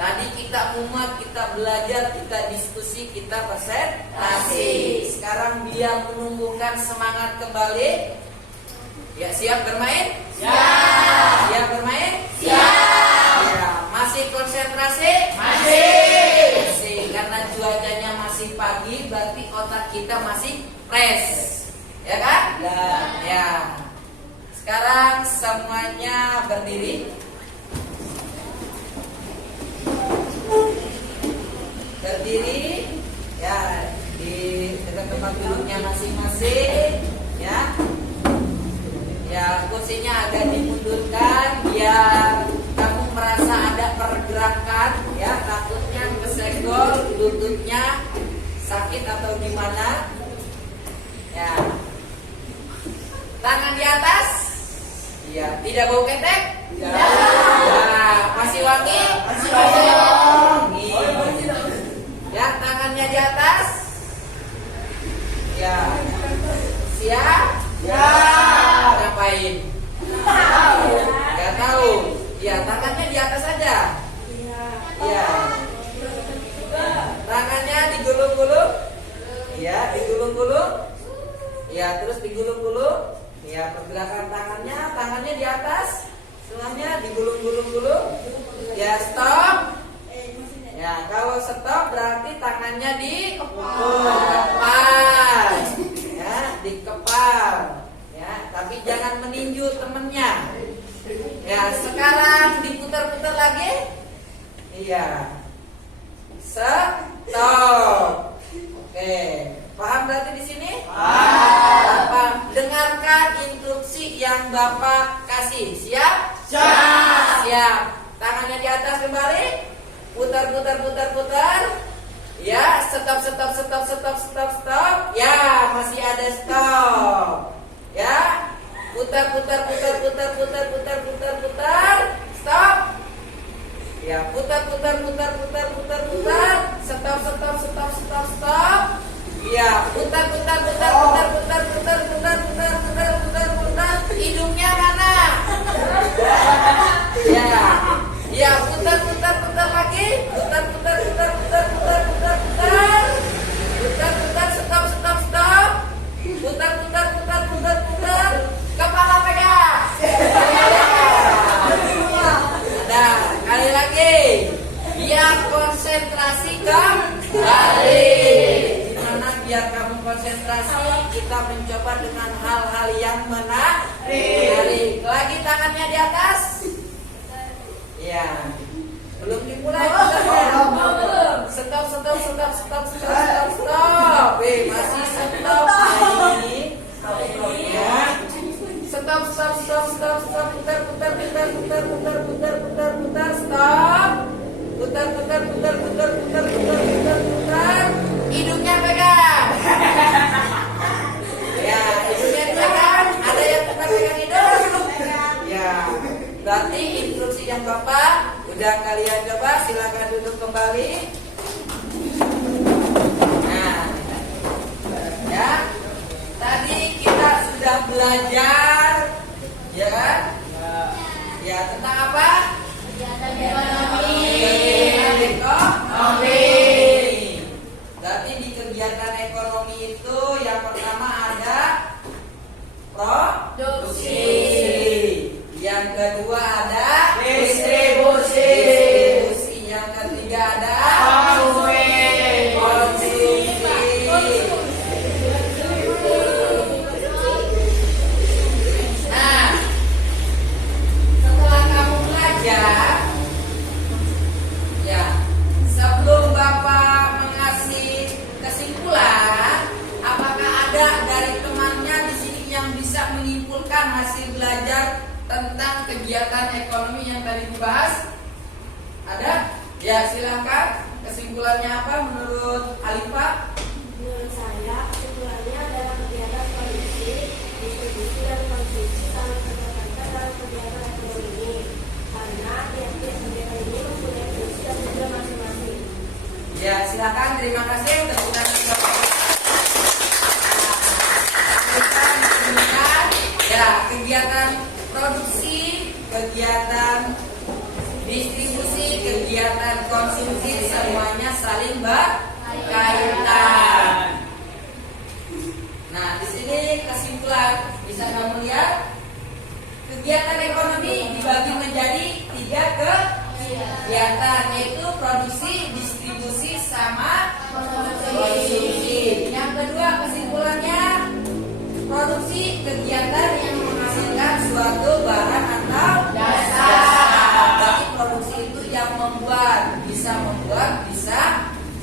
Tadi kita muat, kita belajar, kita diskusi, kita presentasi. Sekarang biar menumbuhkan semangat kembali. Ya, siap bermain? Siap. Siap bermain? Siap. Ya, masih konsentrasi? Masih. Karena cuacanya masih pagi, berarti otak kita masih fresh. Ya kan? Ya. Sekarang semuanya berdiri. Berdiri ya di dekat tempat duduknya masing-masing ya. Ya, kursinya agak dimundurkan biar kamu merasa ada pergerakan ya. Takutnya kesenggol, lututnya sakit atau gimana. Ya. Tangan di atas. Ya, tidak bau ketek? Tidak. Ya, masih wangi? Masih wangi. Ya, tangannya di atas. Ya. Siap? Ya. Ngapain? Gak tahu. Ya, tangannya di atas aja. Ya. Tangannya digulung-gulung. Ya, digulung-gulung. Ya, terus digulung-gulung. Ya, pergerakan tangannya di atas. Semuanya digulung-gulung-gulung. Ya, stop. Ya, kalau stop berarti tangannya dikepal. Ya, dikepal. Ya, tapi jangan meninju temennya. Ya, sekarang diputar-putar lagi. Iya. Stop. Oke. Paham berarti di sini? Paham. Dengarkan instruksi yang Bapak kasih. Siap? Siap. Tangannya di atas kembali. Putar. Ya, stop. Ya, masih ada stop. Ya. Putar. Stop. Ya, putar. Stop. Ya, putar. Hidungnya mana? Ya, putar lagi. Putar. Stop. Kepala pegang. Nah, kali lagi. Biar konsentrasi kembali. Gimana biar kamu konsentrasi? Kita mencoba dengan hal-hal yang menarik. Lagi tangannya di atas. Ya. Belum dimulai. Stop. Masih stop. Ya. Stop. Putar. Stop. Hidungnya pegang. Ya, hidungnya dipegang. Ada yang pegang hidung? Ya. Berarti instruksi yang Bapak udah kalian coba, silakan duduk kembali. Nah, ya. Tadi kita sudah belajar, ya kan? Ya, tentang apa? Ekonomi. Berarti di kegiatan ekonomi itu yang pertama ada produksi. Yang kedua ada distribusi. Yang ketiga ada konsumsi. ada dari temannya di sini yang bisa menyimpulkan hasil belajar tentang kegiatan ekonomi yang tadi dibahas? Ada? Ya, silakan. Kesimpulannya apa menurut Alifah? Menurut saya, kesimpulannya adalah kegiatan produksi, distribusi, dan konsumsi sangat terkait dalam kegiatan ekonomi ini. Karena tiap-tiap kegiatan ini mempunyai fungsi dan tujuan masing-masing. Ya, silakan. Terima kasih. Terima kasih. Ya, kegiatan produksi, kegiatan distribusi, kegiatan konsumsi semuanya saling berkaitan. Nah, di sini kesimpulan bisa kamu lihat kegiatan ekonomi dibagi menjadi 3 kegiatan, yaitu produksi, distribusi, sama konsumsi. Yang kedua kesimpulannya, produksi kegiatan yang menghasilkan suatu barang atau jasa. Berarti produksi itu yang membuat, bisa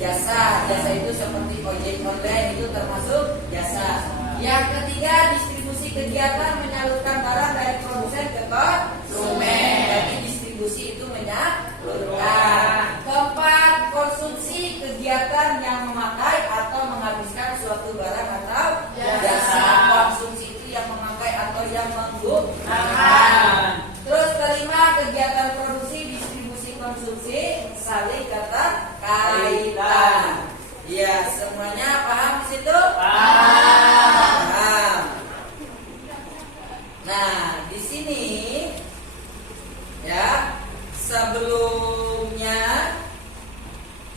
jasa. Jasa itu seperti ojek online, itu termasuk jasa. Yang ketiga, distribusi kegiatan menyalurkan barang dari produsen ke konsumen. Berarti distribusi itu menyalurkan. Keempat, konsumsi kegiatan yang memakai atau menghabiskan suatu barang atau jasa. Konsumsi itu yang memakai atau yang menggunakan. Terus kelima, kegiatan produksi, distribusi, konsumsi saling kaitan. Ya, semuanya paham di situ? Paham. Nah, di sini ya, sebelumnya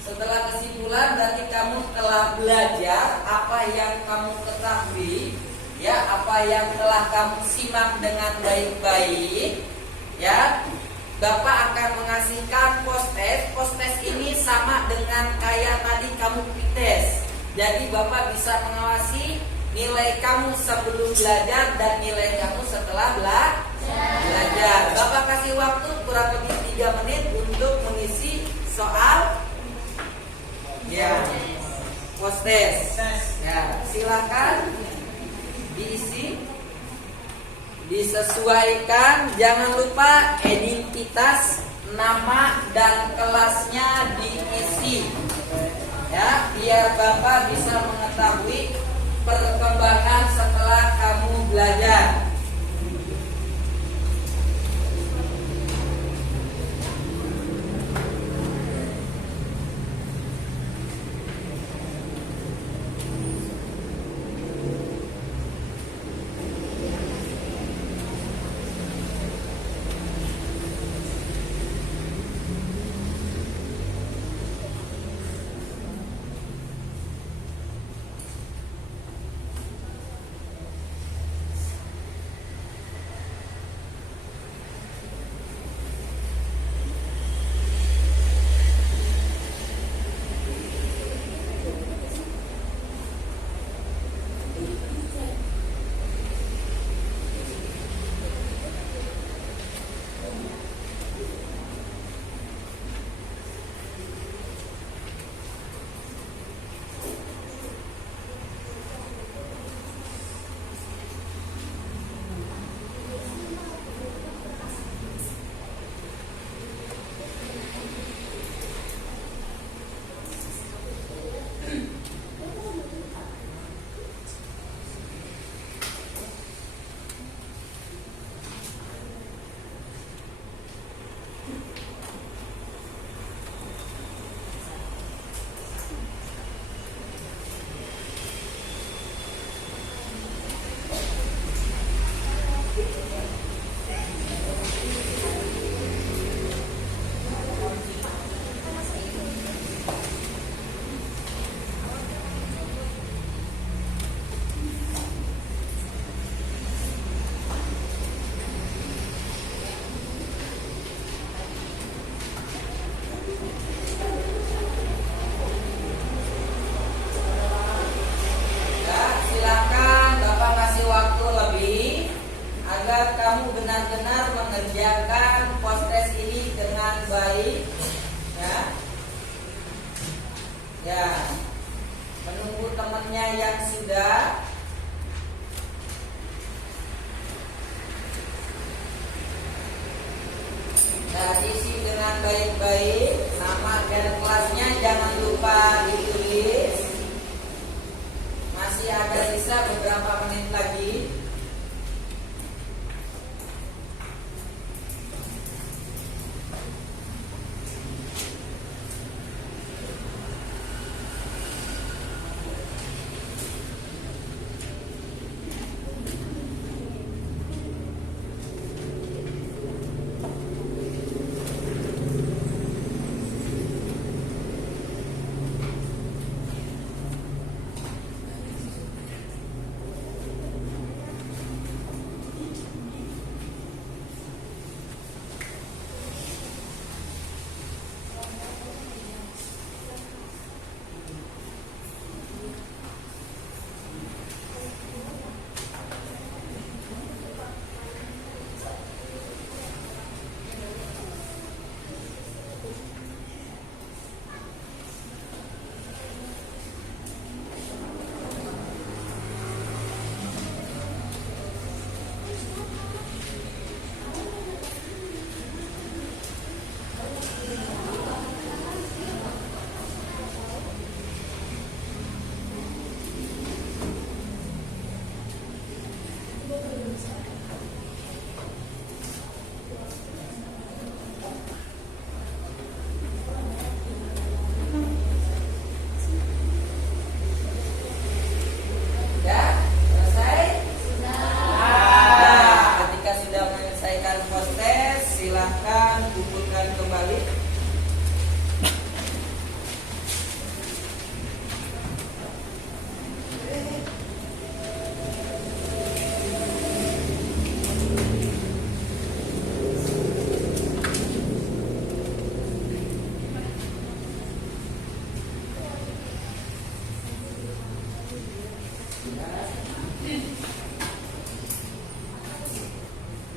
setelah kesimpulan berarti kamu telah belajar apa yang kamu ketahui, ya, apa yang telah kamu simak dengan baik-baik, ya. Bapak akan mengasihkan post-test. Post-test ini sama dengan kayak tadi kamu tes. Jadi Bapak bisa mengawasi nilai kamu sebelum belajar dan nilai kamu setelah belajar. Bapak kasih waktu kurang lebih 3 menit untuk mengisi soal, ya, post-test. Ya, silakan diisi. Disesuaikan, jangan lupa identitas, nama dan kelasnya diisi, ya, biar Bapak bisa mengetahui perkembangan setelah kamu belajar. benar-benar mengerjakan post-test ini dengan baik, ya, menunggu temannya yang sudah baik-baik. Nama dan kelasnya jangan lupa ditulis. Masih ada sisa beberapa menit lagi.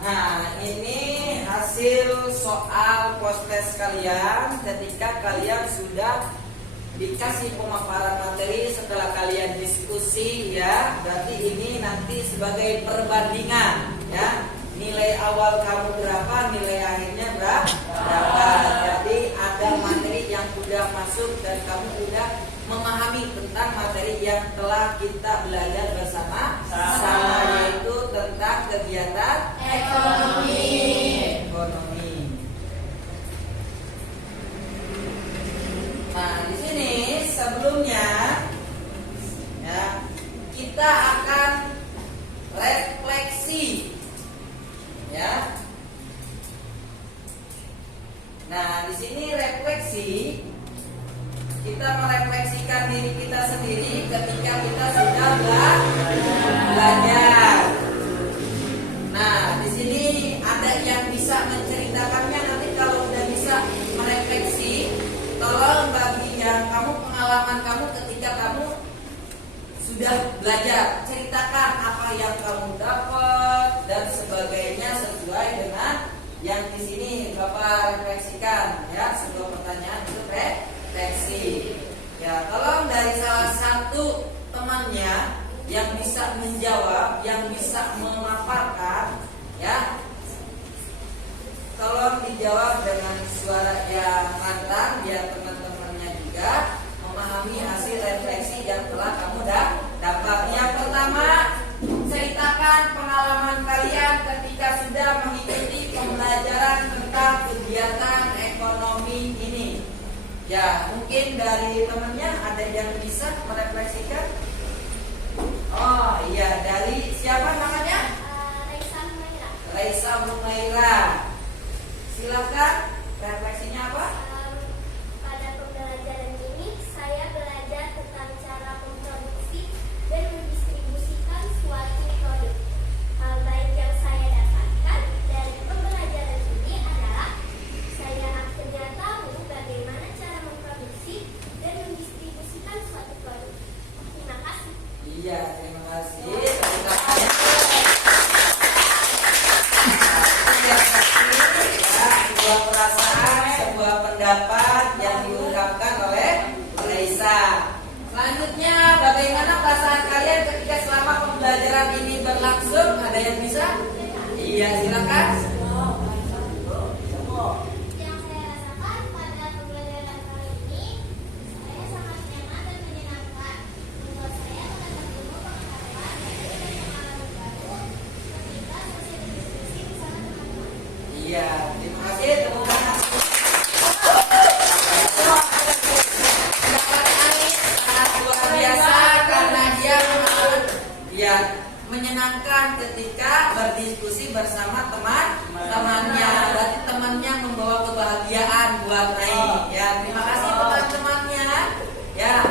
Nah, ini hasil soal postes kalian ketika kalian sudah dikasih pemaparan materi setelah kalian diskusi ya. Berarti ini nanti sebagai perbandingan ya. Nilai awal kamu berapa, nilai akhirnya berapa. Jadi ada materi yang sudah masuk dan kamu sudah memahami tentang materi yang telah kita belajar bersama-sama, yaitu tentang kegiatan ekonomi. Nah, di sini sebelumnya ya, kita akan refleksi ya. Nah, di sini refleksi, kita merefleksikan diri kita sendiri ketika kita sudah belajar. Nah, di sini ada yang bisa menceritakannya. Nanti kalau udah bisa merefleksi, tolong bagi yang kamu pengalaman kamu ketika kamu sudah belajar, ceritakan apa yang kamu dapat dan sebagainya sesuai dengan yang di sini Bapak refleksikan ya. Sebuah pertanyaan itu refleksi. Ya, tolong dari salah satu temannya yang bisa menjawab, yang bisa memaparkan ya, tolong dijawab dengan suara yang lantang biar teman-temannya juga memahami hasil refleksi yang telah kamu dapat. Yang pertama, ceritakan pengalaman kalian ketika sudah mengikuti pembelajaran tentang kegiatan ekonomi ini. Ya, mungkin dari temannya ada yang bisa merefleksikan. Oh iya, dari siapa namanya? Raisa Humaira. Silakan, refleksinya apa? Pada pembelajaran ini saya belajar tentang cara memproduksi dan mendistribusikan suatu produk. Hal baik yang saya dapatkan dari pembelajaran ini adalah saya akhirnya tahu bagaimana cara memproduksi dan mendistribusikan suatu produk. Terima kasih. Iya, terima kasih. Sebuah perasaan, sebuah pendapat yang diungkapkan oleh Raisa. Selanjutnya, bagaimana perasaan kalian ketika selama pembelajaran ini berlangsung? Ada yang bisa? Iya, silakan. Yang saya rasakan Ya, terima kasih teman-teman. Pendapat Ani sangat luar biasa karena dia menyenangkan ketika berdiskusi bersama teman-temannya. Berarti temannya membawa kebahagiaan buat Ai. Ya, terima kasih teman-temannya. Ya,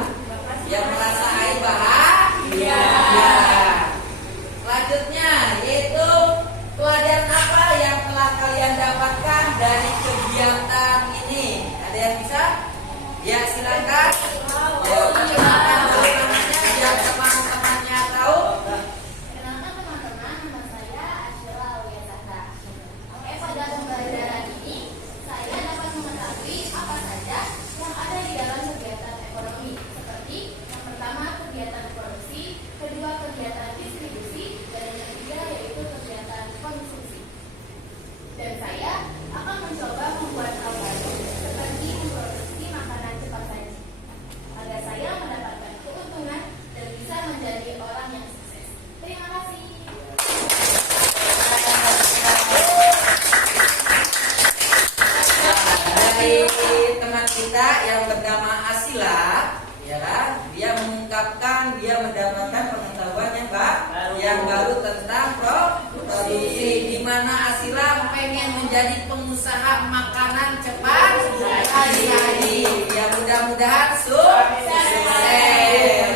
yang merasa Ai bahagia. Ya. Selanjutnya yaitu pelajaran apa yang telah kalian dapatkan dari kegiatan ini? Ada yang bisa? Ya, silakan. Ya, perkenalkan dulu namanya biar teman-temannya tahu. Kenalkan teman-teman, nama saya Asyura Aulia Zahra. Oke, pada pembelajaran ini saya dapat mengetahui apa saja yang ada di dalam kegiatan ekonomi, seperti yang pertama kegiatan produksi, kedua kegiatan distribusi, dan yang ketiga yaitu kegiatan konsumsi. Dan saya akan mencoba membuat hal baru seperti memproduksi makanan cepat saji agar saya mendapatkan keuntungan dan bisa menjadi orang yang sukses. Terima kasih. Dari teman kita yang bernama Asila, ya, dia mengungkapkan dia mendapatkan pengetahuan yang baru tentang produksi, di mana Asila pengen menjadi pengusaha makanan cepat saji. Ya, mudah-mudahan sukses.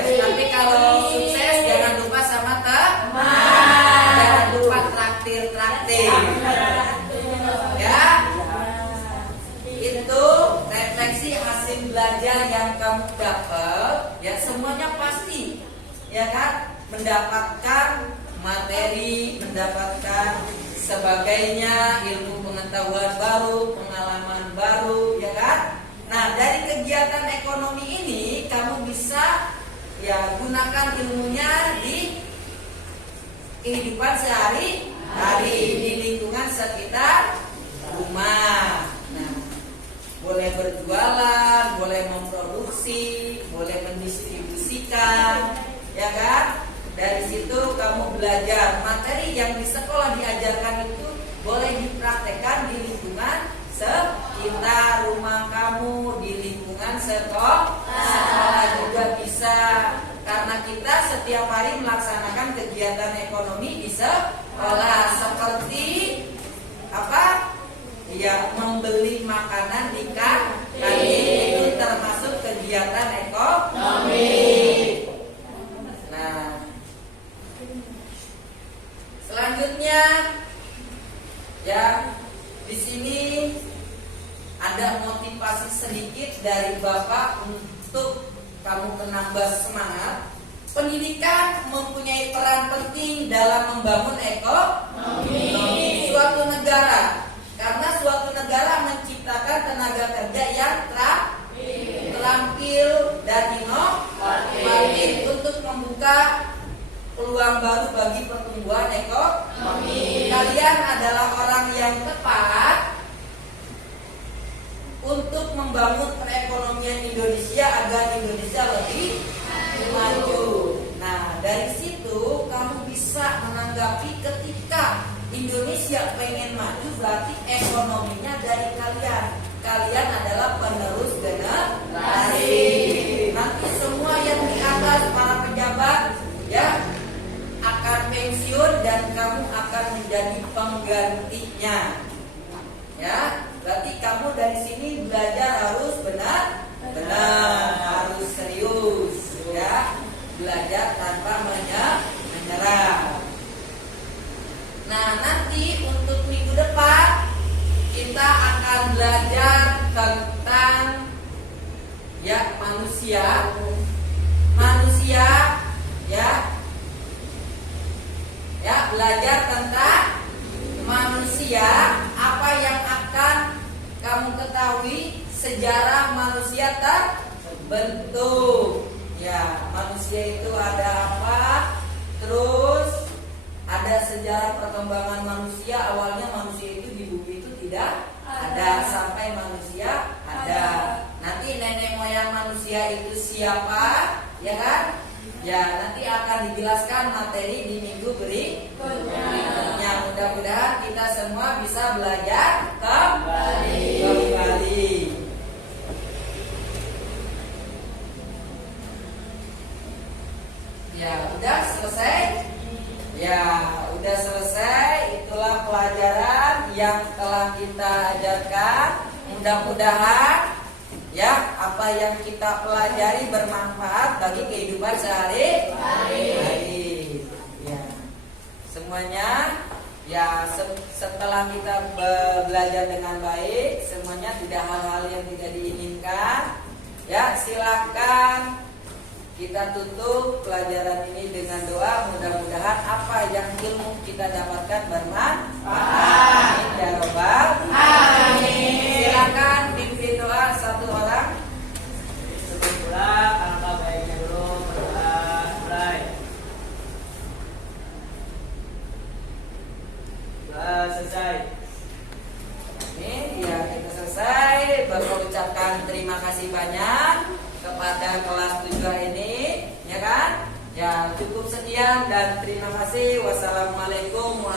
Tapi kalau sukses jangan lupa sama teman, jangan lupa traktir. Ya. Itu refleksi hasil belajar yang kamu dapat, ya semuanya pasti, ya kan, mendapatkan materi, mendapatkan sebagainya, ilmu pengetahuan baru, pengalaman baru, ya kan. Nah, dari kegiatan ekonomi ini kamu bisa ya gunakan ilmunya di kehidupan sehari-hari, di lingkungan sekitar rumah. Nah, boleh berjualan, boleh memproduksi, boleh mendistribusikan, ya kan? Dari situ kamu belajar materi yang di sekolah diajarkan itu boleh dipraktekkan di lingkungan sekitar rumah kamu, di lingkungan sekolah juga bisa. Karena kita setiap hari melaksanakan kegiatan ekonomi di sekolah, seperti apa? Ya, membeli makanan di kantin itu termasuk kegiatan ekonomi. Nah, selanjutnya ya di sini ada motivasi sedikit dari Bapak untuk kamu menambah semangat. Pendidikan mempunyai peran penting dalam membangun ekonomi suatu negara. Karena suatu negara menciptakan tenaga kerja yang terampil dan inovatif untuk membuka peluang baru bagi pertumbuhan ekonomi. Kalian adalah orang yang tepat untuk membangun perekonomian Indonesia agar Indonesia lebih maju. Nah, dari situ kamu bisa menanggapi ketika Indonesia pengen maju, berarti ekonominya dari kalian. Kalian adalah penerus generasi. Nanti semua yang di atas para pejabat ya akan pensiun dan kamu akan menjadi penggantinya. Ya, berarti kamu dari sini belajar harus benar, harus serius, ya. Belajar tanpa menyerah. Nah, nanti untuk minggu depan kita akan belajar tentang ya manusia ya, belajar tentang manusia. Apa yang akan kamu ketahui sejarah manusia terbentuk. Ya, manusia itu ada apa? Terus ada sejarah perkembangan manusia. Awalnya manusia itu di bumi itu tidak ada sampai manusia ada. Nanti nenek moyang manusia itu siapa, ya kan? Ya, nanti akan dijelaskan materi di minggu berikutnya. Mudah-mudahan kita semua bisa belajar kembali. Ya, udah selesai. Ya, udah selesai. Itulah pelajaran yang telah kita ajarkan. Mudah-mudahan ya, apa yang kita pelajari bermanfaat bagi kehidupan sehari-hari. Ya. Semuanya ya setelah kita belajar dengan baik, semuanya tidak hal-hal yang tidak diinginkan. Ya, silakan kita tutup pelajaran ini dengan doa. Mudah-mudahan apa yang ilmu kita dapatkan bermanfaat. Amin ya robbal alamin. Silakan pimpin doa satu orang. Sebelum pulang, alangkah baiknya dulu berdoa. Mulai. Doa selesai. Ini ya, kita selesai. Mengucapkan terima kasih banyak kepada kelas 7 ini, ya kan? Ya, cukup sekian dan terima kasih. Wassalamualaikum warahmatullahi wabarakatuh.